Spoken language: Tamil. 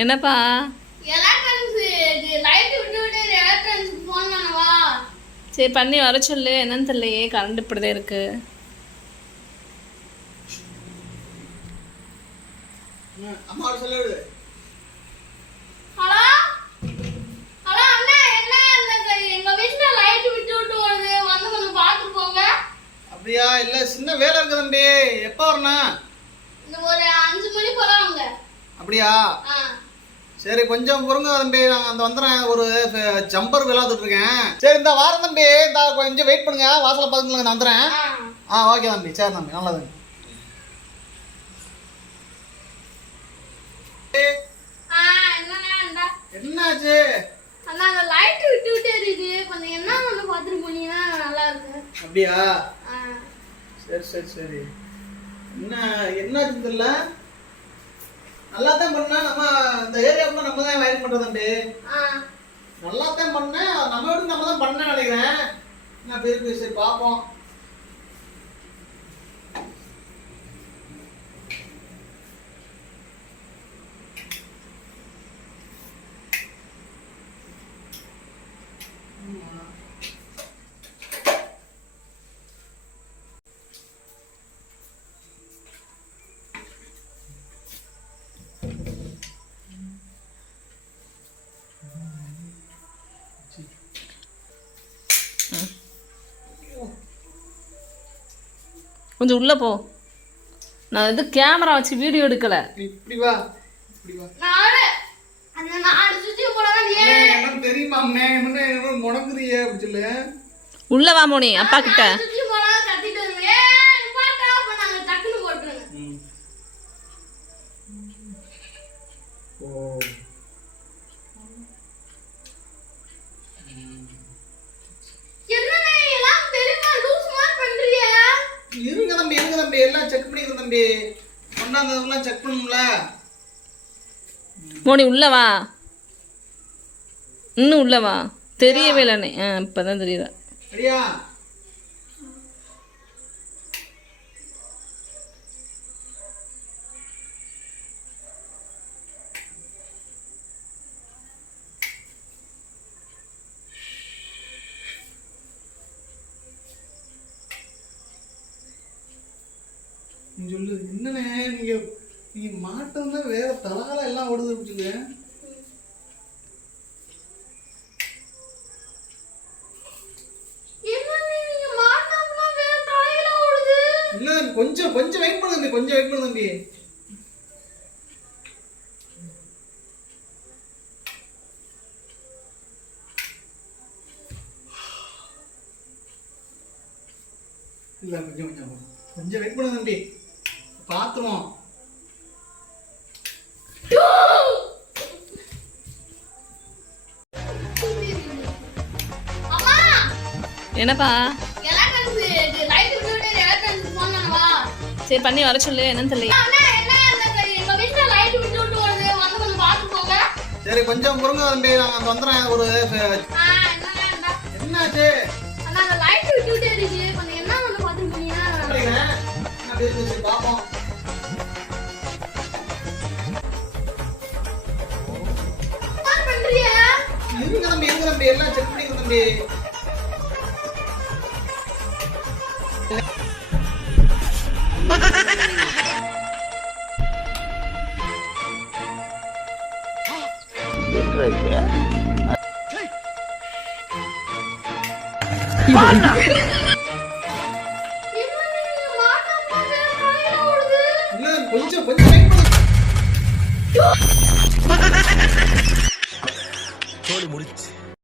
என்னப்பா? சரி பண்ணி வர சொல்லு. என்னன்னு தெரியலையே, கரண்ட் இப்படிதான் இருக்கு. அம்மா சொல்லு. ஹலோ ஹலோ அண்ணா, என்ன எங்க வீட்ல லைட் விட்டு விட்டு வருது, வந்து கொஞ்சம் பார்த்துட்டு போங்க. அப்படியா? இல்ல சின்ன வேலை இருக்கு தம்பி. எப்போ வரணும்? இந்த ஒரு 5 மணி போல வாங்க. அப்படியா? சரி கொஞ்சம் பொறுங்க தம்பி, நான் அந்த வந்துடுறேன். ஒரு ஜம்பர் விளாத்துட்டு இருக்கேன். சரி இந்த வாரம் தம்பி, இந்த கொஞ்சம் வெயிட் பண்ணுங்க, வாசலை பார்த்துங்க, நான் வந்துடுறேன். ஓகே தம்பி. சரி தம்பி, நல்லது. என்னாச்சு? அண்ணா அந்த லைட் விட்டு விட்டு எரியுது, கொஞ்சம் என்ன வந்து பார்த்துட்டு போனீங்கன்னா நல்லா இருக்கு. அப்படியா? சரி சரி சரி. என்னாச்சுன்னு தெரியல. நல்லா தான் பண்ண. நம்ம இந்த ஏரியாவுக்குள்ள நம்ம தான் வயர் பண்றது தம்பி. நல்லா தான் பண்ணேன். நம்ம வீட்டு நம்ம தான் பண்ண நினைக்கிறேன். என்ன பேருக்கு? சரி பார்ப்போம். கொஞ்சம் உள்ள போ. நான் இது கேமரா வச்சு வீடியோ எடுக்கல. இப்படி வா, இப்படி வா. அந்த 4 சுத்தி போடலாம். நீ என்ன தெரியுமா அம்மே, என்ன முடங்குறியே அப்படி சொல்லு. உள்ள வா மோனி, அப்பா கிட்ட. சுத்தி போடலாம் கத்திட்டு வருவே. நிப்பாட்டா, அப்ப நாங்க டக்குன்னு போட்டுருங்க. ஓ என்னனே எல்லாம் தெரியுமா, லூஸ் மாதிரி பண்றியே. இருங்க தம்பி, எல்லாம் செக் பண்ணிக்கிறேன் தம்பி. கொண்டாந்ததெல்லாம் செக் பண்ணணும்ல. மோனி உள்ள வா, இன்னும் உள்ள வா. தெரியவே இல்லைண்ணே. இப்பதான் தெரியுதா? சரியா? சொல்லு என்னண்ணே, நீங்க மாட்டம் தான் வேற தலகால எல்லாம் ஓடுது சொல்லு. இல்ல கொஞ்சம் வெயிட் பண்ணு தம்பி, கொஞ்சம் வெயிட் பண்ணு தம்பி. இல்ல கொஞ்சம் வெயிட் பண்ணு தம்பி, பாத்துருவோம். என்னப்பா? லைட் விட்டு விட்டு எலக்ட்ரானிக்ஸ் போன் பண்ணவா? சரி பண்ணி வர சொல்லு. என்னன்னு தெரியல. எங்க வீட்ல லைட் விட்டு விட்டு வருது, வந்து கொஞ்சம் பார்த்துட்டு போங்க. சரி கொஞ்சம் பொறுங்க தம்பி, நான் அந்த வந்துடுறேன். ஒரு என்னாச்சு? அண்ணா அந்த லைட் விட்டு விட்டு எரியுது, கொஞ்சம் என்ன வந்து பார்த்துட்டு போனீங்கன்னா சரி பார்ப்போம். பண்றியா? இருங்க தம்பி, எல்லாம் செக் பண்ணிக்கிறேன் தம்பி. கொஞ்சம்